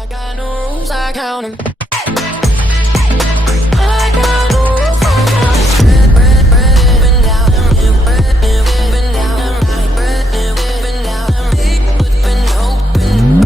I got no rules, I count 'em. I got no rules, I count 'em. Bread, been down, bread, been down, my bread, been down, been open.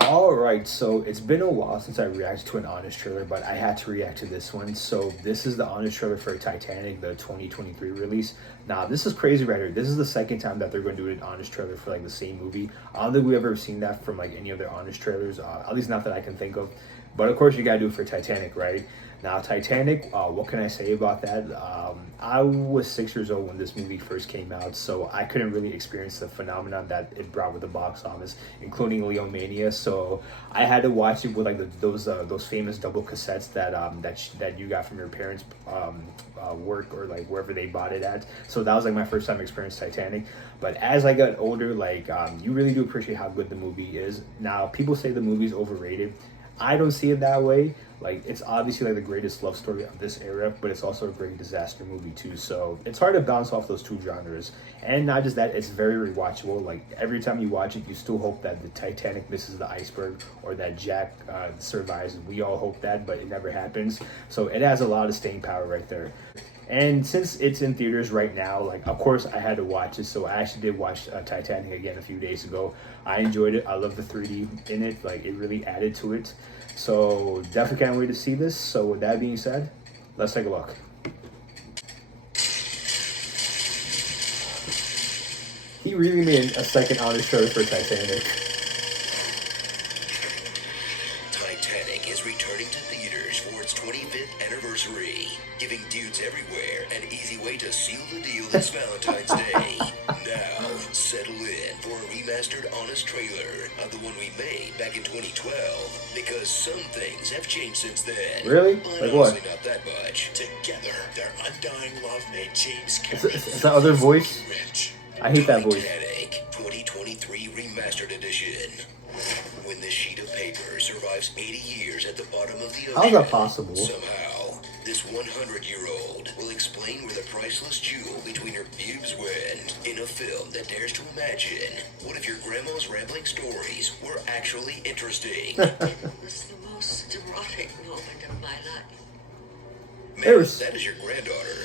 Alright, so it's been a while since I reacted to an Honest trailer, but I had to react to this one. So this is the Honest trailer for Titanic, the 2023 release. Now, this is crazy right here. This is the second time that they're going to do an Honest trailer for like the same movie. I don't think we've ever seen that from like any other Honest trailers, at least not that I can think of. But of course, you gotta do it for Titanic, right? Now, Titanic, what can I say about that? I was 6 years old when this movie first came out, so I couldn't really experience the phenomenon that it brought with the box office, including Leo Mania. So I had to watch it with like those famous double cassettes that you got from your parents' work or like wherever they bought it at. So that was like my first time experiencing Titanic. But as I got older, like you really do appreciate how good the movie is. Now, people say the movie's overrated. I don't see it that way. Like, it's obviously like the greatest love story of this era, but it's also a great disaster movie too. So it's hard to bounce off those two genres. And not just that, it's very rewatchable. Like, every time you watch it, you still hope that the Titanic misses the iceberg or that Jack survives. We all hope that, but it never happens. So it has a lot of staying power right there. And since it's in theaters right now, like, of course I had to watch it. So I actually did watch Titanic again a few days ago. I enjoyed it. I love the 3D in it. Like, it really added to it. So definitely can't wait to see this. So with that being said, let's take a look. He really made a second Honest trailer for Titanic. Titanic is returning to theaters for its 25th anniversary, giving dudes everywhere an easy way to seal the deal this Valentine's Day. Now, settle in for a remastered Honest trailer of the one we made back in 2012, because some things have changed since then. Really? But Like what? honestly, not that much. Together, their undying love made James Is that other voice? rich. I hate that voice. Titanic 2023 Remastered Edition. When this sheet of paper survives 80 years at the bottom of the ocean, How is that possible? somehow, this 100-year-old will explain where the priceless jewel between her pubes went in a film that dares to imagine what if your grandma's rambling stories were actually interesting. It was the most erotic moment of my life. They were- That is your granddaughter.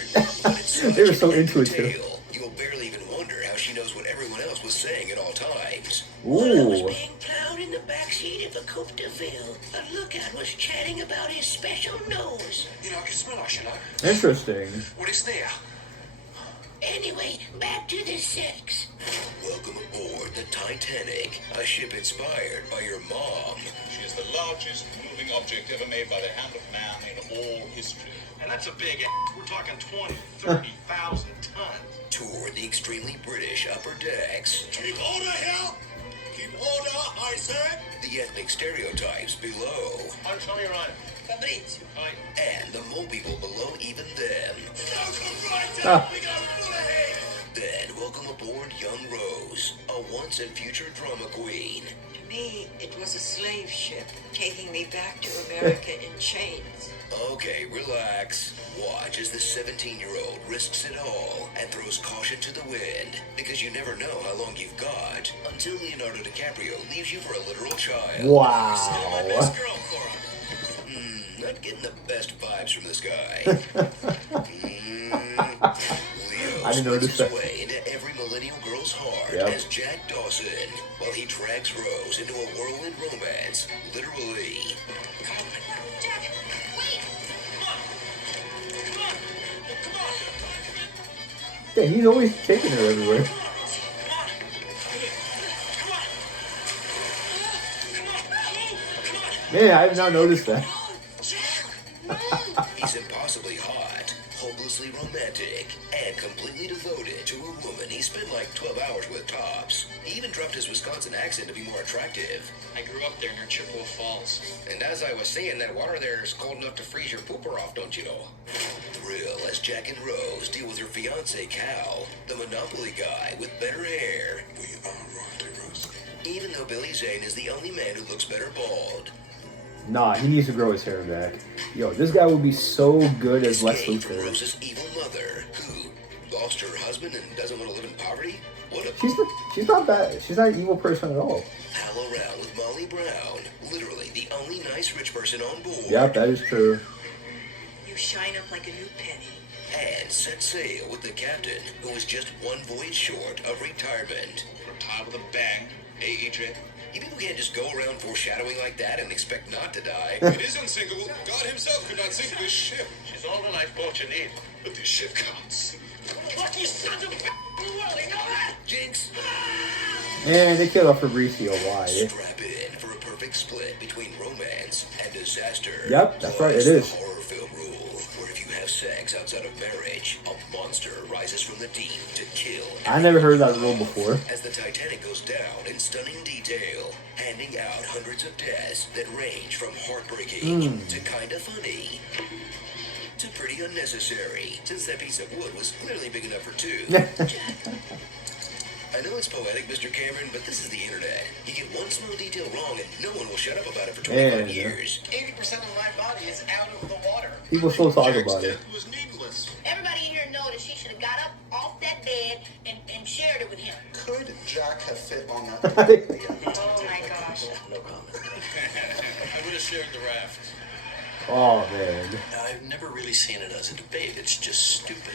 But it's such They were so an epic into it, too. tale, you'll barely even wonder how she knows what everyone else was saying at all times. Ooh. Being plowed in the backseat of a Coupe de Ville, a lookout was chatting about his special nose. You know, I can smell us, you know. Interesting. What is there? Anyway, back to the sex. Welcome aboard the Titanic, a ship inspired by your mom. She is the largest moving object ever made by the hand of man in all history. And that's a big We're talking 20, 30,000 tons. Tour the extremely British upper decks. Keep order, hell! Keep order, I said! The ethnic stereotypes below. I'm Tommy Ryan. Fabrizio. Hi. And the mole people below even them. No, come right Ah. down! We go full ahead! Then welcome aboard young Rose, a once and future drama queen. To me, it was a slave ship taking me back to America in chains. Okay, relax. Watch as this 17-year-old risks it all and throws caution to the wind, because you never know how long you've got until Leonardo DiCaprio leaves you for a literal child. Wow. My best girl, Cora. Not getting the best vibes from this guy. Leo I didn't notice squeezes that. his way into every millennial girl's heart Yep. as Jack Dawson, while he drags Rose into a whirlwind romance, literally. Jack, wait! Yeah, he's always taking her everywhere. Man, I have not noticed that. He's impossibly hot, hopelessly romantic, and completely devoted to a woman he spent like 12 hours with tops. He even dropped his Wisconsin accent to be more attractive. I grew up there near Chippewa Falls. And as I was saying, that water there is cold enough to freeze your pooper off, don't you know? Thrill as Jack and Rose deal with her fiance Cal, the Monopoly guy with better hair. We are royalty, Rose. Even though Billy Zane is the only man who looks better bald. Nah, he needs to grow his hair back. Yo, this guy would be so good as Lex Escaped from Luthor. Rose's evil mother, who lost her husband and doesn't want to live in poverty? What a She's not bad. She's not an evil person at all. pal around with Molly Molly Brown, literally the only nice rich person on board. Yep, that is true. You shine up like a new penny. And set sail with the captain, who was just one voyage short of retirement. Retire with a bang, AJ. You people can't just go around foreshadowing like that and expect not to die. It is unsinkable. God himself could not sink this ship. She's all the lifeboat you need. But this ship counts. Fuck you sons of a you know that? Jinx, And they killed off Fabrizio. Why? strap in for a perfect split between romance and disaster. Yep, that's right, it Plus is. the horror film rule, where if you have sex outside of marriage, a monster rises from the deep to kill. I never heard that rule before. As the Titanic goes down in stunning detail, handing out hundreds of deaths that range from heartbreaking to kinda funny to pretty unnecessary, since that piece of wood was literally big enough for two. I know it's poetic, Mr. Cameron, but this is the internet. You get one small detail wrong and no one will shut up about it for 25 years. 80% of my body is out of the water. People still talk Jack's about it. death was needless. Everybody in here knows that she should have got up off that bed and shared it with him. Could Jack have fit on that? Oh my gosh. No comment. I would have shared the raft. Oh man. I've never really seen it as a debate. It's just stupid.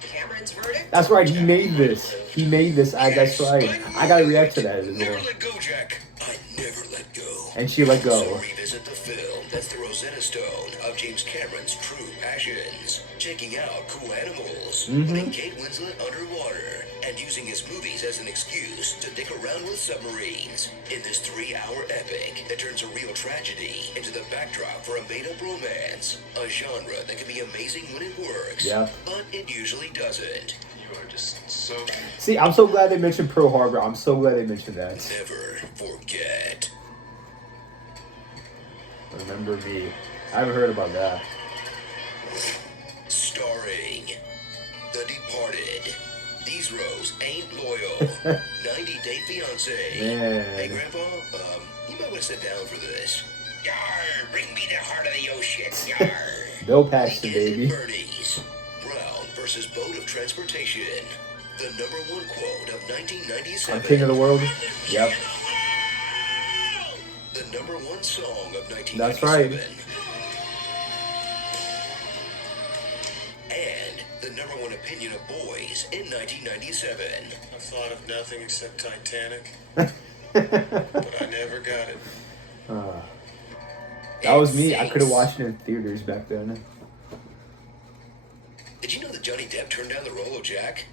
Cameron's verdict? That's right. He made this. He made this. That's right. I gotta react to that as Never well. let go, Jack. I never let go. And she let So go. revisit the film that's the Rosetta Stone of James Cameron's true passions. Checking out cool animals, putting Kate Winslet underwater, and using his movies as an excuse to dick around with submarines. In this 3-hour epic that turns a real tragedy into the backdrop for a made-up romance. A genre that can be amazing when it works, Yeah. but it usually doesn't. You are just so... See, I'm so glad they mentioned Pearl Harbor. I'm so glad they mentioned that. Never forget. Remember me. I haven't heard about that. Starring The Departed. These rows ain't loyal. 90 Day Fiancé. Man. Hey, Grandpa, you might want to sit down for this. Yar, bring me the heart of the ocean. Yar. Bill Paxton, Weekend baby. at Bernie's. Brown versus Boat of Transportation. The #1 quote of 1997. I'm king of the world. Yep. The #1 song of 1997. That's right. And the #1 opinion of boys in 1997. I thought of nothing except Titanic. But I never got it. That was me. I could have watched it in theaters back then. Did you know that Johnny Depp turned down the role of Jack?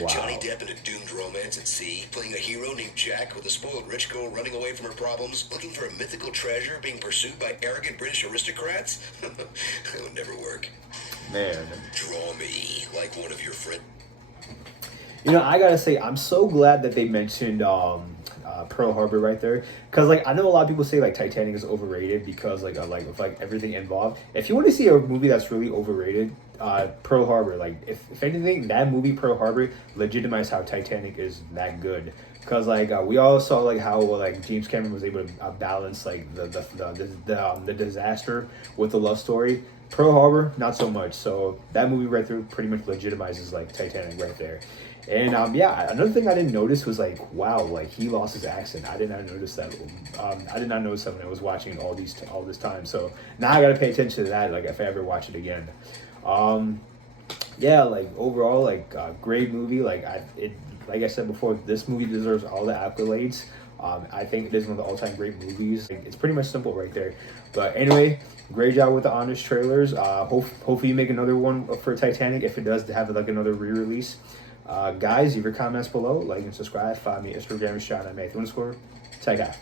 Wow. Johnny Depp in a doomed romance at sea, playing a hero named Jack with a spoiled rich girl running away from her problems, looking for a mythical treasure, being pursued by arrogant British aristocrats? That would never work. Man. Draw me like one of your friends. You know, I gotta say, I'm so glad that they mentioned Pearl Harbor right there, because like I know a lot of people say like Titanic is overrated because like with like everything involved. If you want to see a movie that's really overrated, Pearl Harbor, like if anything, that movie Pearl Harbor legitimized how Titanic is that good. Because like we all saw like how like James Cameron was able to balance like the disaster with the love story. Pearl Harbor, not so much. So that movie right there pretty much legitimizes like Titanic right there. And yeah, another thing I didn't notice was like, wow, like he lost his accent. I did not notice that. I did not notice that when I was watching it all this time. So now I gotta pay attention to that. Like if I ever watch it again. Yeah, like overall, like great movie. Like like I said before, this movie deserves all the accolades. I think it is one of the all-time great movies. It's pretty much simple right there. But anyway, great job with the honest trailers. Hopefully you make another one for Titanic if it does have like another re-release. Guys, leave your comments below, like and subscribe. Follow me Instagram, Sean. I'm Matthew_. Take care.